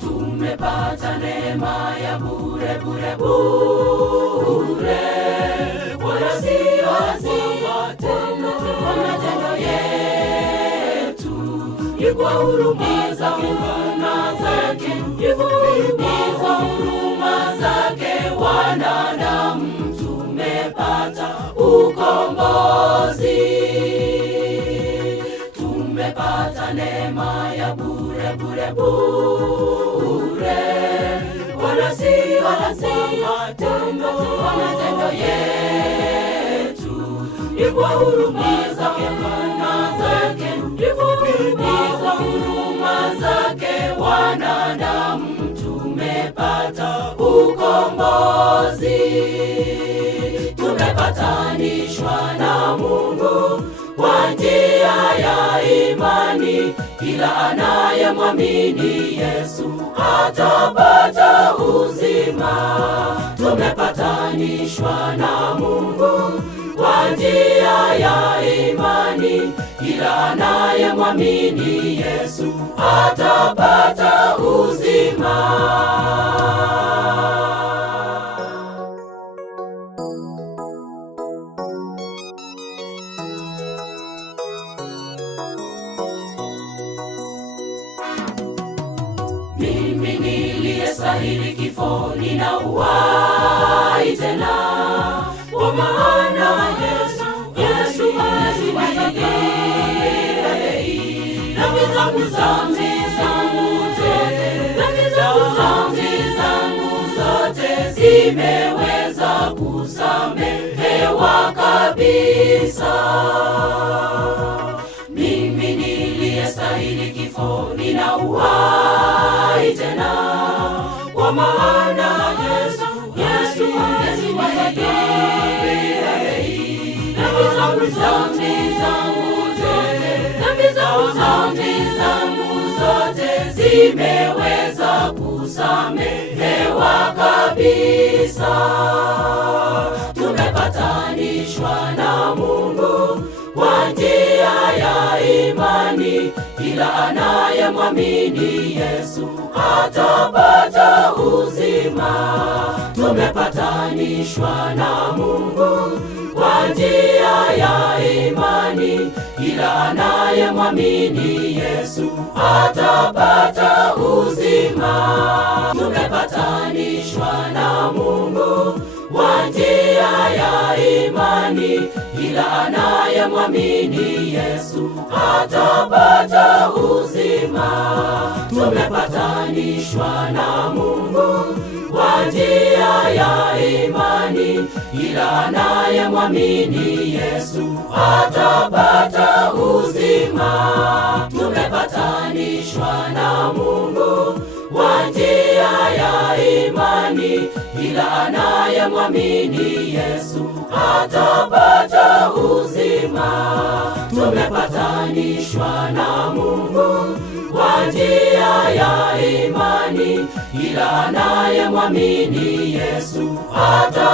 Tumepata neema ya bure bure bure, wala si lazima tena kwa matendo yetu, ni kwa huruma zake Bwana zake, ni kwa huruma zake wanadamu tumepata ukombozi. Tumepata neema ya bure bure bure, wala si matendo kwa matendo yetu, ni kwa huruma zake Bwana zake, ni kwa huruma zake wanadamu tumepata ukombozi. Tumepatanishwa na Mungu kwa njia ya imani, kila anayemwamini Yesu atapata uzima. Tumepatanishwa na Mungu kwa njia ya imani, kila anayemwamini Yesu atapata uzima. Mimi niliyestahili kifo ninauhai tena, kwa maana Yesu alistahili. Dhambi zangu zote zimeweza kusamehewa kabisa. Mimi niliyestahili kifo ninauhai tena, kwa maana Yesu alistahili. Dhambi zangu zote zimeweza kusamehewa kabisa. Tumepatanishwa na Mungu kwa njia ya imani, kila anayemwamini Yesu atapata uzima. Tumepatanishwa na Mungu kwa njia ya imani, kila anayemwamini Yesu atapata uzima. Tumepatanishwa na Mungu kwa njia ya imani, kila anayemwamini Yesu atapata uzima. Tumepatanishwa na Mungu kwa njia ya imani, kila anayemwamini Yesu atapata uzima. Tumepatanishwa na Mungu kwa njia ya imani, kila anayemwamini Yesu atapata uzima. Tumepatanishwa na Mungu kwa njia ya imani, kila anayemwamini Yesu atapata